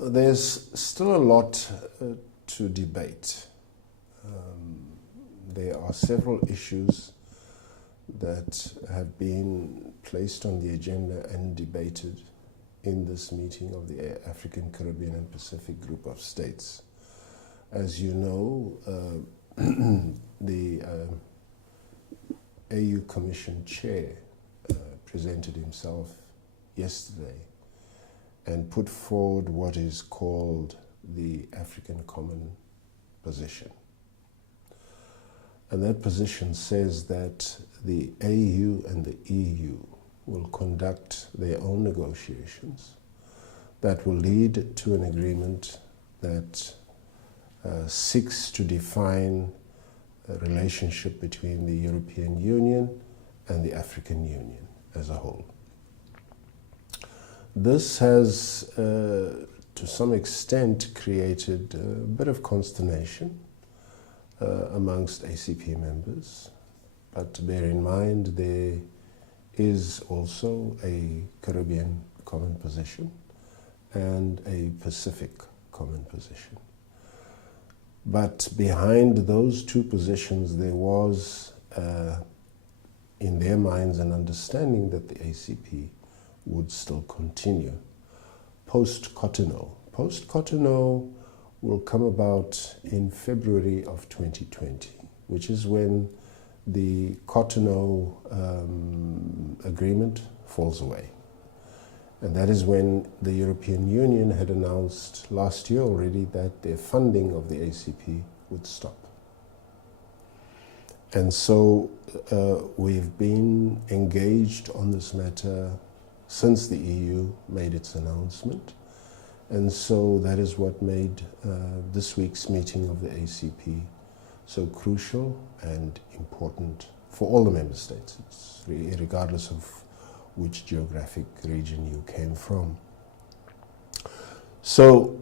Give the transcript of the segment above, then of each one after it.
There's still a lot to debate. There are several issues that have been placed on the agenda and debated in this meeting of the African, Caribbean and Pacific Group of States. As you know, the AU Commission Chair presented himself yesterday and put forward what is called the African Common Position. And that position says that the AU and the EU will conduct their own negotiations that will lead to an agreement that seeks to define a relationship between the European Union and the African Union as a whole. This has, to some extent, created a bit of consternation amongst ACP members, but bear in mind there is also a Caribbean common position and a Pacific common position. But behind those two positions there was, in their minds, an understanding that the ACP would still continue post-Cotonou. Post-Cotonou will come about in February of 2020, which is when the Cotonou agreement falls away. And that is when the European Union had announced last year already that their funding of the ACP would stop. And so we've been engaged on this matter since the EU made its announcement. And so that is what made this week's meeting of the ACP so crucial and important for all the member states, regardless of which geographic region you came from. So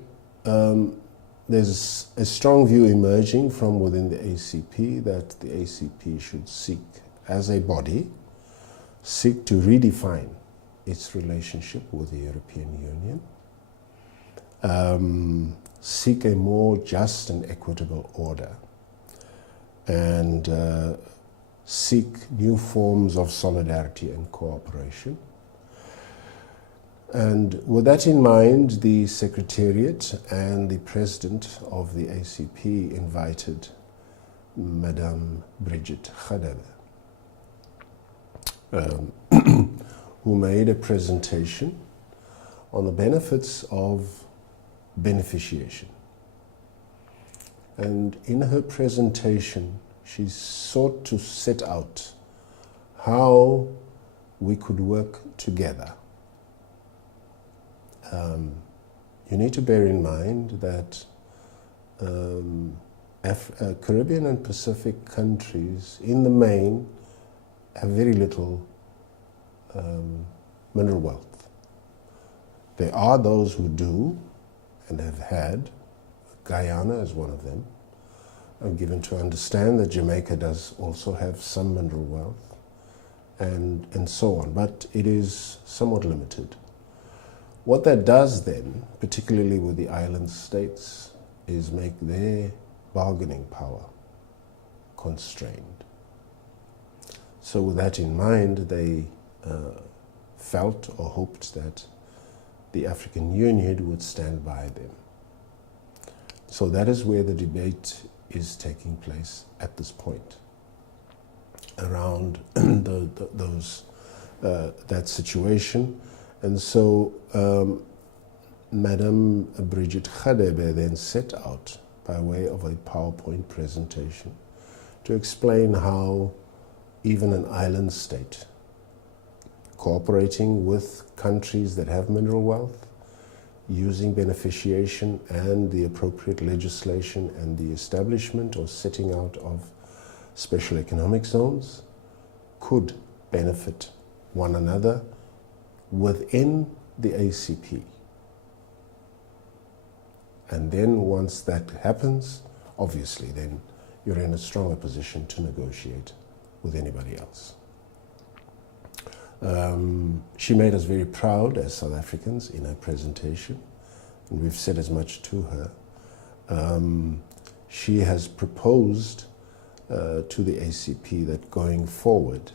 there's a strong view emerging from within the ACP that the ACP should seek, as a body, seek to redefine its relationship with the European Union, seek a more just and equitable order, and seek new forms of solidarity and cooperation. And with that in mind, the Secretariat and the President of the ACP invited Madame Brigitte Khadebe, who made a presentation on the benefits of beneficiation. And in her presentation, she sought to set out how we could work together. You need to bear in mind that Caribbean and Pacific countries, in the main, have very little mineral wealth. There are those who do and have had. Guyana is one of them. I'm given to understand that Jamaica does also have some mineral wealth, and so on, but it is somewhat limited. What that does then, particularly with the island states, is make their bargaining power constrained. So with that in mind, they felt or hoped that the African Union would stand by them. So that is where the debate is taking place at this point, around that situation. And so Madame Brigitte Khadebe then set out, by way of a PowerPoint presentation, to explain how even an island state, cooperating with countries that have mineral wealth, using beneficiation and the appropriate legislation and the establishment or setting out of special economic zones, could benefit one another within the ACP. And then once that happens, obviously then you're in a stronger position to negotiate with anybody else. She made us very proud as South Africans in her presentation and we've said as much to her. She has proposed to the ACP that going forward,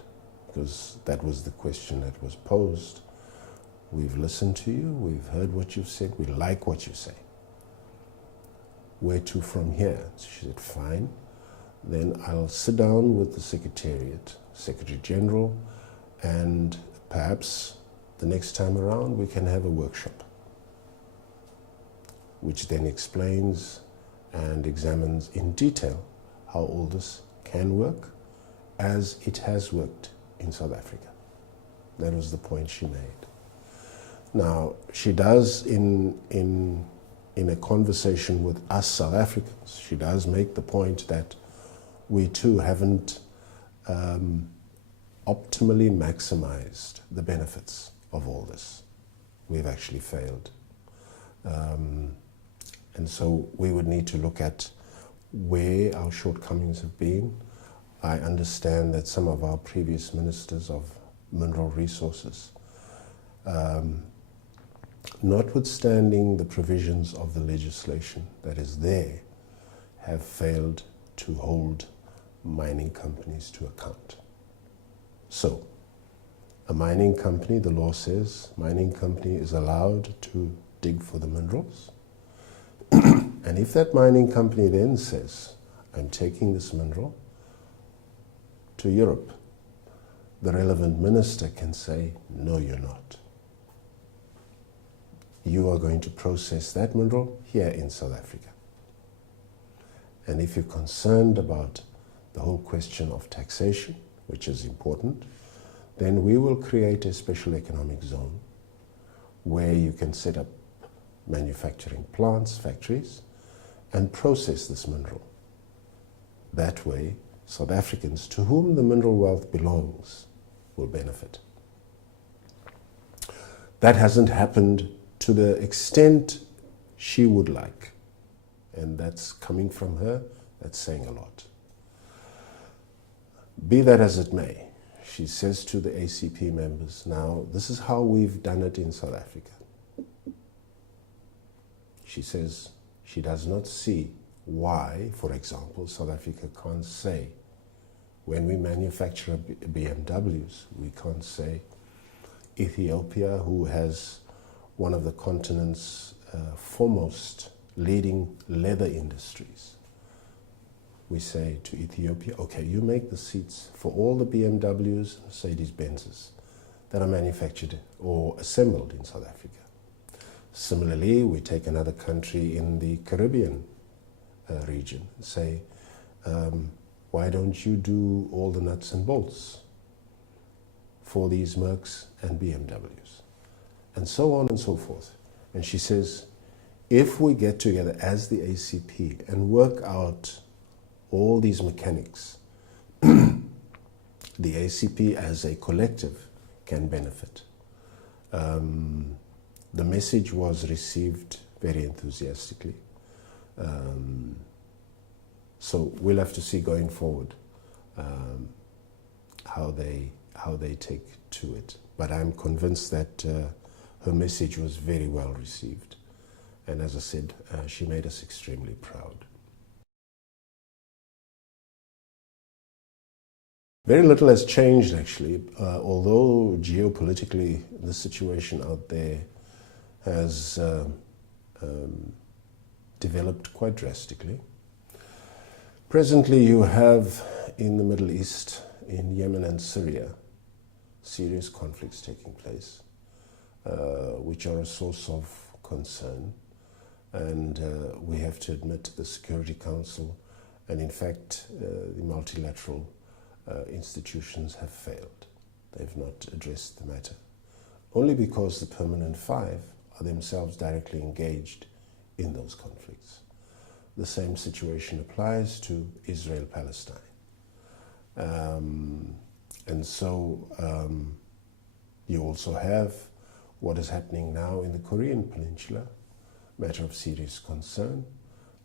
because that was the question that was posed, we've listened to you, we've heard what you've said, we like what you say. Where to from here? She said, fine. Then I'll sit down with the Secretariat, Secretary General, and perhaps the next time around we can have a workshop, which then explains and examines in detail how all this can work as it has worked in South Africa. That was the point she made. Now, she does in a conversation with us South Africans, she does make the point that we too haven't optimally maximized the benefits of all this. We've actually failed. And so we would need to look at where our shortcomings have been. I understand that some of our previous ministers of mineral resources, notwithstanding the provisions of the legislation that is there, have failed to hold mining companies to account. So, a mining company, the law says, mining company is allowed to dig for the minerals. And if that mining company then says, I'm taking this mineral to Europe, the relevant minister can say, no, you're not. You are going to process that mineral here in South Africa. And if you're concerned about the whole question of taxation, which is important, then we will create a special economic zone where you can set up manufacturing plants, factories, and process this mineral. That way, South Africans to whom the mineral wealth belongs will benefit. That hasn't happened to the extent she would like. And that's coming from her, that's saying a lot. Be that as it may, she says to the ACP members, now, this is how we've done it in South Africa. She says she does not see why, for example, South Africa can't say, when we manufacture BMWs, we can't say Ethiopia, who has one of the continent's foremost leading leather industries. We say to Ethiopia, okay, you make the seats for all the BMWs and Mercedes-Benzes that are manufactured or assembled in South Africa. Similarly, we take another country in the Caribbean region and say, why don't you do all the nuts and bolts for these Mercs and BMWs? And so on and so forth. And she says, if we get together as the ACP and work out all these mechanics, the ACP as a collective can benefit. The message was received very enthusiastically. So we'll have to see going forward how they take to it. But I'm convinced that her message was very well received. And as I said, she made us extremely proud. Very little has changed, actually, although geopolitically the situation out there has developed quite drastically. Presently, you have in the Middle East, in Yemen and Syria, serious conflicts taking place, which are a source of concern. And we have to admit the Security Council and, in fact, the multilateral institutions have failed. They've not addressed the matter. Only because the Permanent Five are themselves directly engaged in those conflicts. The same situation applies to Israel-Palestine. And so you also have what is happening now in the Korean Peninsula, matter of serious concern,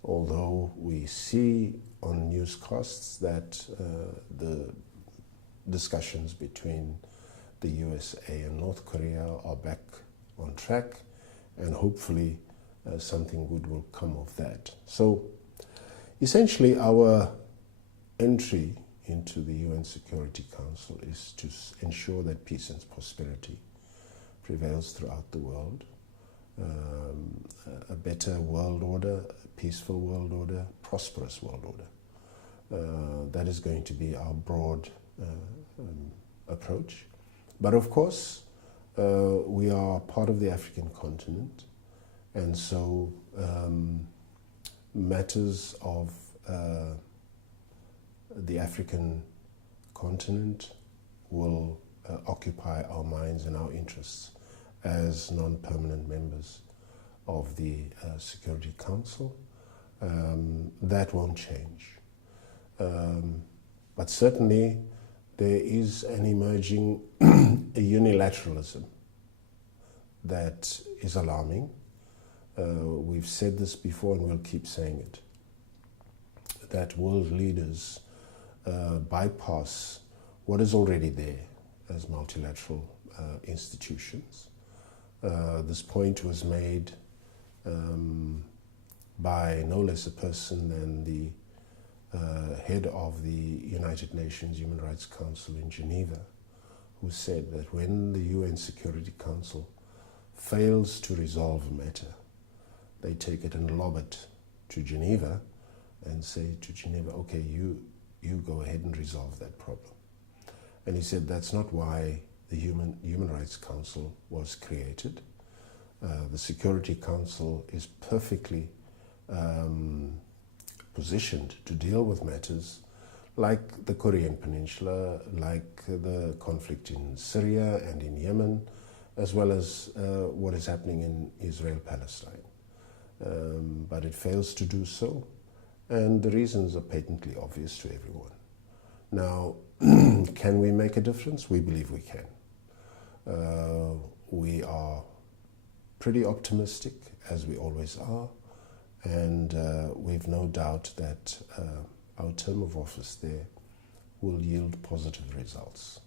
although we see on newscasts that the discussions between the USA and North Korea are back on track, and hopefully something good will come of that. So essentially our entry into the UN Security Council is to ensure that peace and prosperity prevails throughout the world, a better world order, a peaceful world order, prosperous world order. That is going to be our broad approach. But of course, we are part of the African continent, and so matters of the African continent will occupy our minds and our interests as non-permanent members of the Security Council. That won't change. But certainly there is an emerging unilateralism that is alarming. We've said this before and we'll keep saying it, that world leaders bypass what is already there as multilateral institutions. This point was made by no less a person than the head of the United Nations Human Rights Council in Geneva, who said that when the UN Security Council fails to resolve a matter, they take it and lob it to Geneva and say to Geneva, okay, you go ahead and resolve that problem. And he said that's not why the Human Rights Council was created. The Security Council is perfectly positioned to deal with matters like the Korean Peninsula, like the conflict in Syria and in Yemen, as well as what is happening in Israel-Palestine. But it fails to do so, and the reasons are patently obvious to everyone. Now, can we make a difference? We believe we can. We are pretty optimistic, as we always are, and we've no doubt that our term of office there will yield positive results.